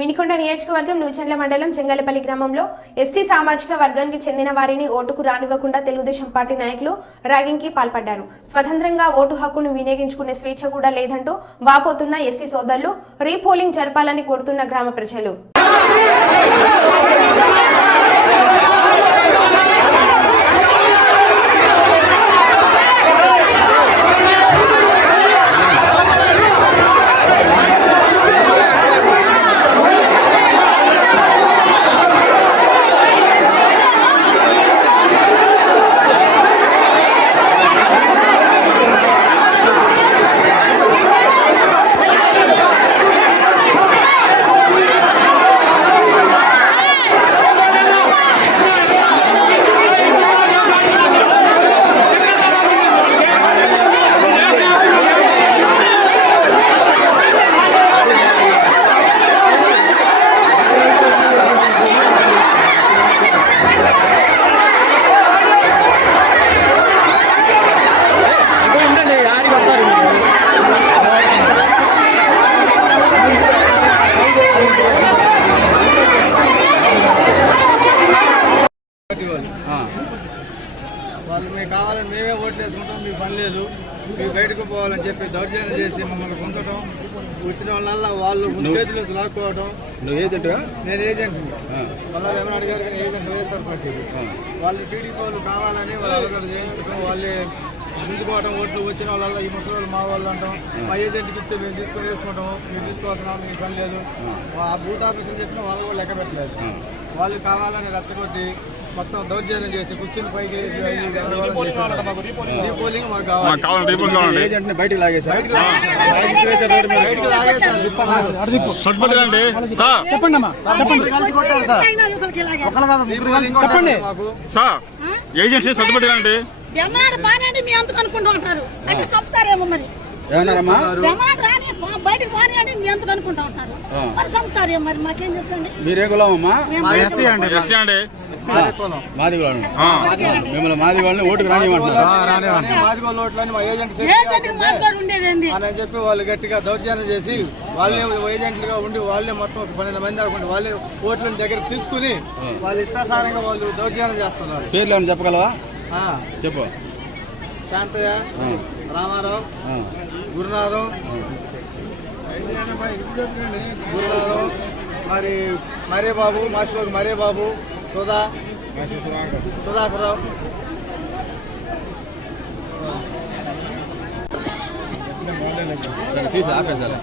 వినికొండ నియోజకవర్గం నూచెండ్ల మండలం చెంగలపల్లి గ్రామంలో ఎస్సీ సామాజిక వర్గానికి చెందిన వారిని ఓటుకు రానివ్వకుండా తెలుగుదేశం పార్టీ నాయకులు ర్యాగింగ్కి పాల్పడ్డారు. స్వతంత్రంగా ఓటు హక్కును వినియోగించుకునే స్వేచ్ఛ కూడా లేదంటూ వాపోతున్న ఎస్సీ సోదరులు రీపోలింగ్ జరపాలని కోరుతున్న గ్రామ ప్రజలు. మీకు కావాలని మేమే ఓట్లు వేసుకుంటాం మీకు పని లేదు. మీరు బయటకు పోవాలని చెప్పి దౌర్జన్యం చేసి మమ్మల్ని పొందడం వచ్చిన వాళ్ళ వాళ్ళు చేతుల నుంచి లాక్కోవడం నువ్వు ఏజెంట్గా నేను ఏజెంట్. మళ్ళీ ఏమైనా అడిగారు కానీ ఏజెంట్ వైఎస్ఆర్ పార్టీ. వాళ్ళు టీడీపీ వాళ్ళు కావాలని వాళ్ళు చేయించడం వాళ్ళే ముందుకోవడం ఓట్లు వచ్చిన వాళ్ళ ఈ ముసలి వాళ్ళు మా వాళ్ళు అంటాం మా ఏజెంట్కి ఇస్తే మేము తీసుకొని వేసుకుంటాం మీరు తీసుకోవాల్సిన మీకు పని లేదు. ఆ. బూత్ ఆఫీసులు చెప్పిన వాళ్ళు కూడా లెక్క పెట్టలేదు. వాళ్ళు కావాలని రెచ్చగొట్టి మొత్తం దౌర్జన్యం చేసి కూర్చుని పైకి రీపోలింగ్ మాకు కావాలి బయటికి. సరిపోతుందండి సార్ ఏజెన్సీ ఎమ్మనాడు బాగానే మీ అంతకు అనుకుంటూ ఉంటారు అంటే చంపుతారేమో మరి ఏమన్నారమ్మా పోనీ అని మీ అంతకు అనుకుంటూ ఉంటారు. మరి చంపుతారేమో మరి మాకేం తెచ్చండి మీరే కులమమ్మా మేము మా బయటకు ఎస్సీ అండి. ఎస్సీ అండి. పొలం. మాది వాళ్ళని ఆ. మిమ్మల్ని మాది వాళ్ళని ఓటుకు రానివ్వమంటున్నారు కానీ మాదిగో లోట్లని మా ఏజెంట్ మాట్లాడి అని చెప్పి వాళ్ళు గట్టిగా దౌర్జన్యం చేసి వాళ్ళే ఏజెంట్లుగా ఉండి వాళ్ళే మొత్తం ఒక పన్నెండు మంది అనుకుంటే వాళ్ళే ఓట్లను దగ్గర తీసుకుని వాళ్ళ ఇష్టాసారంగా వాళ్ళు దౌర్జన్యం చేస్తున్నారు. పేర్లు ఏమైనా చెప్పగలవా? చెప్పు. శాంతయ్య రామారావు. గురునాథం గురునాథం మరి మరే బాబు మాసిబాబు మరే బాబు సుధా సుధాకర్రావు. సరే తీసి ఆపేసారా